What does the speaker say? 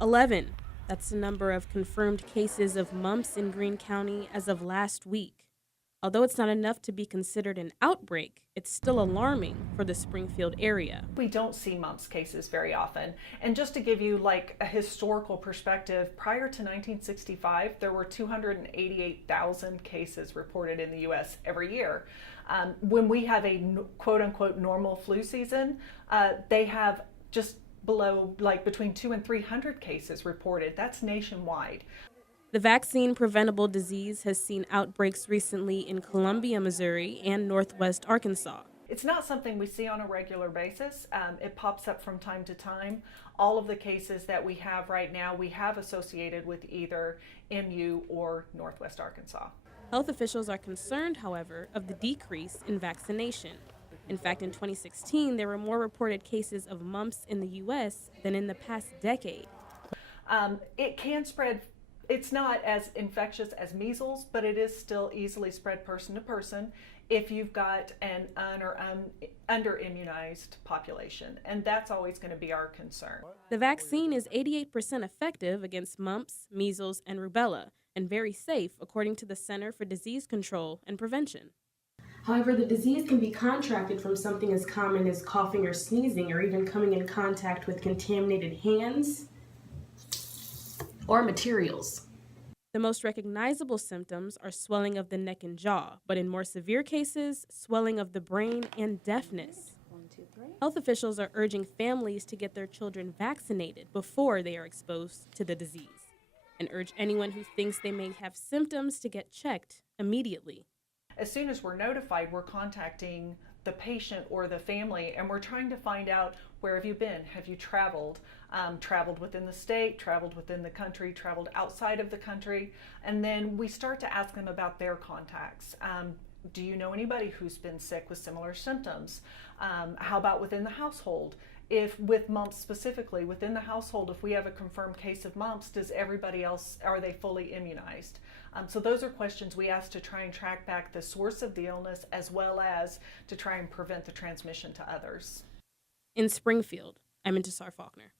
11. That's the number of confirmed cases of mumps in Greene County as of last week. Although it's not enough to be considered an outbreak, it's still alarming for the Springfield area. We don't see mumps cases very often. And just to give you like a historical perspective, prior to 1965, there were 288,000 cases reported in the US every year. When we have a quote unquote normal flu season, they have just below like between 2 and 300 cases reported. That's nationwide. The vaccine preventable disease has seen outbreaks recently in Columbia, Missouri, and Northwest Arkansas. It's not something we see on a regular basis. It pops up from time to time. All of the cases that we have right now, we have associated with either MU or Northwest Arkansas. Health officials are concerned, however, of the decrease in vaccination. In fact, in 2016, there were more reported cases of mumps in the U.S. than in the past decade. It can spread. It's not as infectious as measles, but it is still easily spread person to person if you've got an under immunized population. And that's always going to be our concern. The vaccine is 88% effective against mumps, measles, and rubella, and very safe, according to the Center for Disease Control and Prevention. However, the disease can be contracted from something as common as coughing or sneezing, or even coming in contact with contaminated hands or materials. The most recognizable symptoms are swelling of the neck and jaw, but in more severe cases, swelling of the brain and deafness. Health officials are urging families to get their children vaccinated before they are exposed to the disease, and urge anyone who thinks they may have symptoms to get checked immediately. As soon as we're notified, we're contacting the patient or the family, and we're trying to find out, where have you been? Have you traveled? Traveled within the state, traveled within the country, traveled outside of the country, and then we start to ask them about their contacts. Do you know anybody who's been sick with similar symptoms? How about within the household? If with mumps specifically, within the household, if we have a confirmed case of mumps, does everybody else, are they fully immunized? So those are questions we ask to try and track back the source of the illness, as well as to try and prevent the transmission to others. In Springfield, I'm Intisar Faulkner.